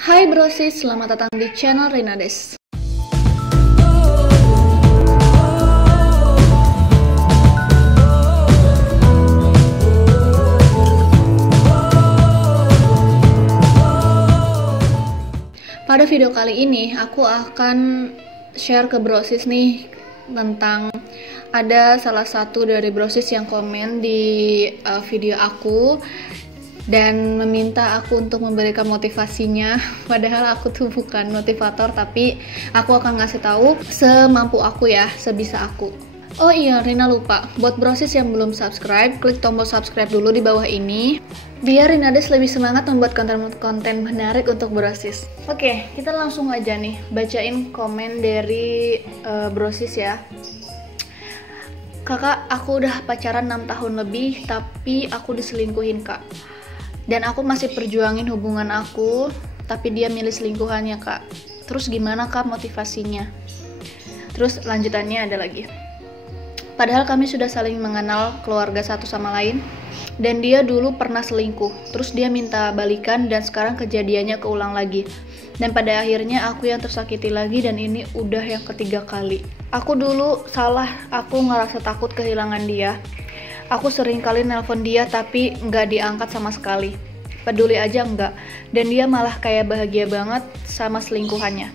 Hai brosis, selamat datang di channel Rinades. Pada video kali ini aku akan share ke brosis nih tentang ada salah satu dari brosis yang komen di video aku dan meminta aku untuk memberikan motivasinya. Padahal aku tuh bukan motivator, tapi aku akan ngasih tahu semampu aku ya, sebisa aku. Oh iya, Rina lupa, buat brosis yang belum subscribe, klik tombol subscribe dulu di bawah ini biar Rinades lebih semangat membuat konten-konten menarik untuk brosis. Oke, kita langsung aja nih bacain komen dari brosis ya. Kakak, aku udah pacaran 6 tahun lebih, tapi aku diselingkuhin kak. Dan aku masih perjuangin hubungan aku, tapi dia milih selingkuhannya kak. Terus gimana kak motivasinya? Terus lanjutannya ada lagi. Padahal kami sudah saling mengenal keluarga satu sama lain, dan dia dulu pernah selingkuh. Terus dia minta balikan dan sekarang kejadiannya keulang lagi. Dan pada akhirnya aku yang tersakiti lagi dan ini udah yang ketiga kali. Aku dulu salah, aku ngerasa takut kehilangan dia. Aku sering kali nelpon dia tapi nggak diangkat sama sekali. Peduli aja enggak. Dan dia malah kayak bahagia banget sama selingkuhannya.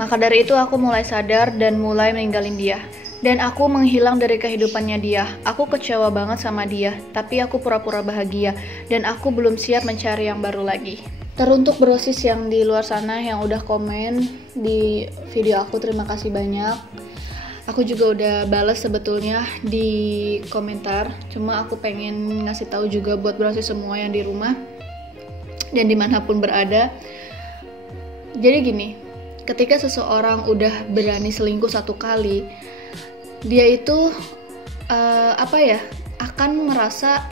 Maka dari itu aku mulai sadar dan mulai meninggalin dia. Dan aku menghilang dari kehidupannya dia. Aku kecewa banget sama dia, tapi aku pura-pura bahagia. Dan aku belum siap mencari yang baru lagi. Teruntuk brosis yang di luar sana yang udah komen di video aku, terima kasih banyak. Aku juga udah balas sebetulnya di komentar. Cuma aku pengen ngasih tahu juga buat brosis semua yang di rumah dan dimanapun berada. Jadi gini, ketika seseorang udah berani selingkuh satu kali, dia itu akan merasa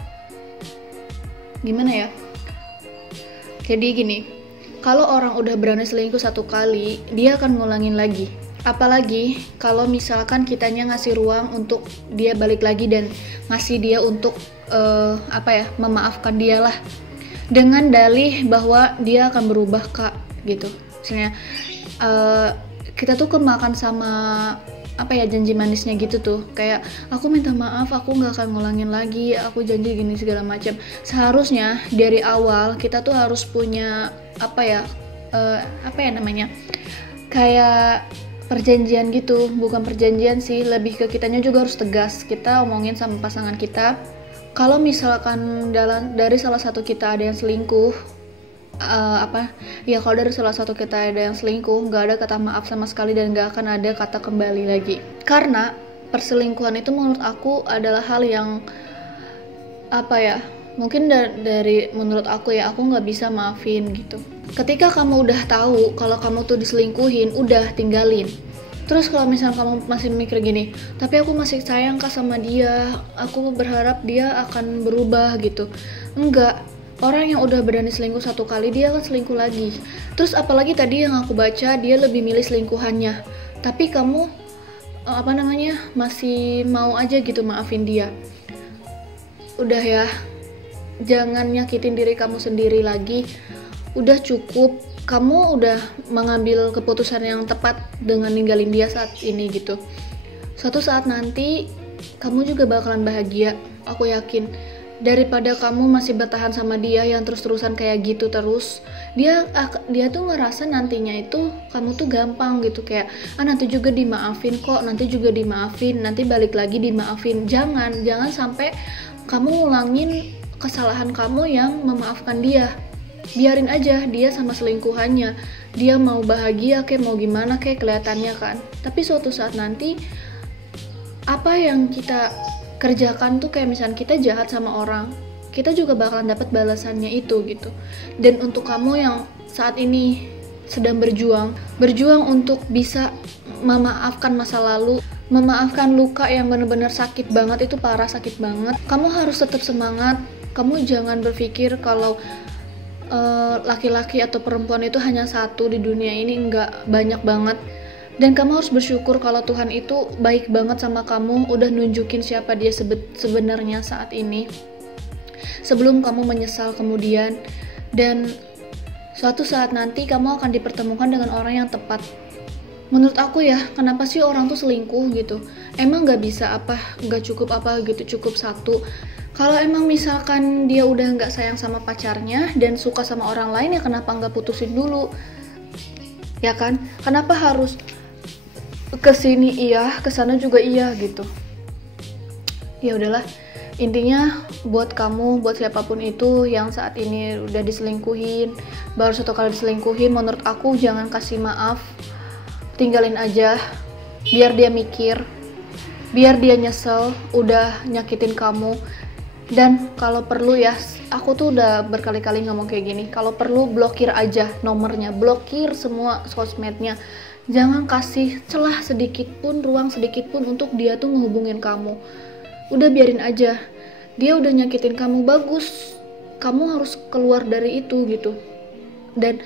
gimana ya? Jadi gini, kalau orang udah berani selingkuh satu kali, dia akan ngulangin lagi. Apalagi kalau misalkan kitanya ngasih ruang untuk dia balik lagi dan ngasih dia untuk memaafkan dia lah, dengan dalih bahwa dia akan berubah kak gitu. Misalnya kita tuh kemakan sama janji manisnya gitu tuh, kayak aku minta maaf, aku nggak akan ngulangin lagi, aku janji gini segala macam. Seharusnya dari awal kita tuh harus punya kayak perjanjian gitu. Bukan perjanjian sih, lebih ke kitanya juga harus tegas. Kita omongin sama pasangan kita, kalau misalkan dari salah satu kita ada yang selingkuh, kalau dari salah satu kita ada yang selingkuh, nggak ada kata maaf sama sekali dan nggak akan ada kata kembali lagi. Karena perselingkuhan itu menurut aku adalah hal yang mungkin dari menurut aku ya, aku nggak bisa maafin gitu. Ketika kamu udah tahu kalau kamu tuh diselingkuhin, udah tinggalin. Terus kalau misalnya kamu masih mikir gini, tapi aku masih sayang kak sama dia, aku berharap dia akan berubah gitu. Enggak. Orang yang udah berani selingkuh satu kali, dia akan selingkuh lagi. Terus apalagi tadi yang aku baca, dia lebih milih selingkuhannya. Tapi kamu masih mau aja gitu maafin dia. Udah ya, jangan nyakitin diri kamu sendiri lagi. Udah cukup, kamu udah mengambil keputusan yang tepat dengan ninggalin dia saat ini gitu. Suatu saat nanti kamu juga bakalan bahagia, aku yakin. Daripada kamu masih bertahan sama dia yang terus-terusan kayak gitu terus, dia tuh ngerasa nantinya itu kamu tuh gampang gitu, kayak nanti juga dimaafin kok, nanti juga dimaafin, nanti balik lagi dimaafin. Jangan sampai kamu ngulangin kesalahan kamu yang memaafkan dia. Biarin aja dia sama selingkuhannya, dia mau bahagia kayak mau gimana kayak kelihatannya kan. Tapi suatu saat nanti apa yang kita kerjakan tuh, kayak misalnya kita jahat sama orang, kita juga bakalan dapat balasannya itu gitu. Dan untuk kamu yang saat ini sedang berjuang untuk bisa memaafkan masa lalu, memaafkan luka yang benar-benar sakit banget, itu parah, sakit banget. Kamu harus tetap semangat. Kamu jangan berpikir kalau laki-laki atau perempuan itu hanya satu di dunia ini, enggak, banyak banget. Dan kamu harus bersyukur kalau Tuhan itu baik banget sama kamu, udah nunjukin siapa dia sebenarnya saat ini, sebelum kamu menyesal kemudian. Dan Suatu saat nanti kamu akan dipertemukan dengan orang yang tepat. Menurut aku ya, kenapa sih orang tuh selingkuh gitu? Emang gak bisa apa, gak cukup apa gitu, cukup satu. Kalau emang misalkan dia udah gak sayang sama pacarnya dan suka sama orang lain, ya kenapa gak putusin dulu? Ya kan? Kenapa harus kesini iya, kesana juga iya gitu? Ya udahlah, intinya buat kamu, buat siapapun itu yang saat ini udah diselingkuhin, baru satu kali diselingkuhin, menurut aku jangan kasih maaf, tinggalin aja, biar dia mikir, biar dia nyesel udah nyakitin kamu. Dan kalau perlu ya, aku tuh udah berkali-kali ngomong kayak gini, kalau perlu blokir aja nomornya, blokir semua sosmednya, jangan kasih celah sedikit pun, ruang sedikit pun untuk dia tuh ngehubungin kamu. Udah biarin aja, dia udah nyakitin kamu, bagus, kamu harus keluar dari itu gitu, dan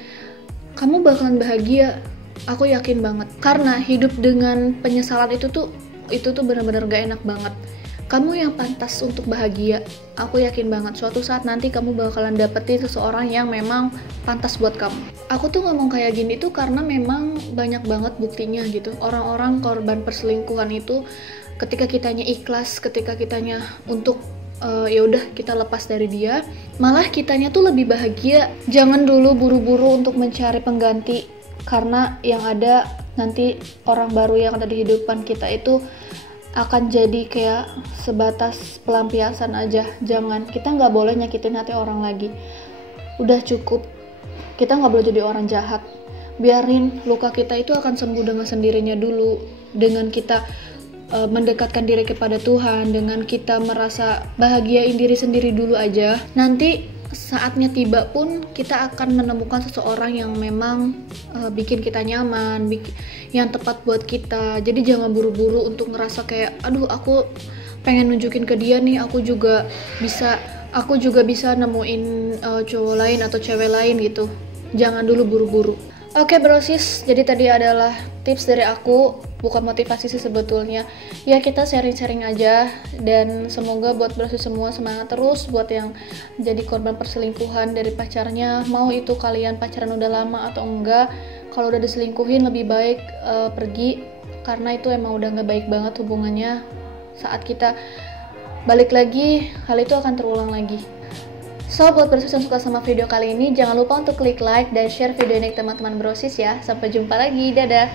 kamu bakalan bahagia, aku yakin banget. Karena hidup dengan penyesalan itu tuh benar-benar gak enak banget. Kamu yang pantas untuk bahagia, aku yakin banget suatu saat nanti kamu bakalan dapetin seseorang yang memang pantas buat kamu. Aku tuh ngomong kayak gini tuh karena memang banyak banget buktinya gitu, orang-orang korban perselingkuhan itu ketika kitanya ikhlas, ketika kitanya untuk ya udah kita lepas dari dia, malah kitanya tuh lebih bahagia. Jangan dulu buru-buru untuk mencari pengganti, karena yang ada nanti orang baru yang ada di kehidupan kita itu akan jadi kayak sebatas pelampiasan aja. Jangan, kita nggak boleh nyakitin hati orang lagi, udah cukup, kita nggak boleh jadi orang jahat. Biarin luka kita itu akan sembuh dengan sendirinya dulu, dengan kita mendekatkan diri kepada Tuhan, dengan kita merasa bahagiain diri sendiri dulu aja. Nanti saatnya tiba pun kita akan menemukan seseorang yang memang bikin kita nyaman, yang tepat buat kita. Jadi jangan buru-buru untuk ngerasa kayak aduh aku pengen nunjukin ke dia nih, aku juga bisa nemuin cowok lain atau cewek lain gitu. Jangan dulu buru-buru. Oke brosis, jadi tadi adalah tips dari aku, bukan motivasi sih sebetulnya. Ya kita sharing-sharing aja, dan semoga buat brosis semua semangat terus buat yang jadi korban perselingkuhan dari pacarnya. Mau itu kalian pacaran udah lama atau enggak, kalau udah diselingkuhin lebih baik pergi, karena itu emang udah gak baik banget hubungannya. Saat kita balik lagi, hal itu akan terulang lagi. So, buat brosis yang suka sama video kali ini, jangan lupa untuk klik like dan share video ini ke teman-teman brosis ya. Sampai jumpa lagi, dadah!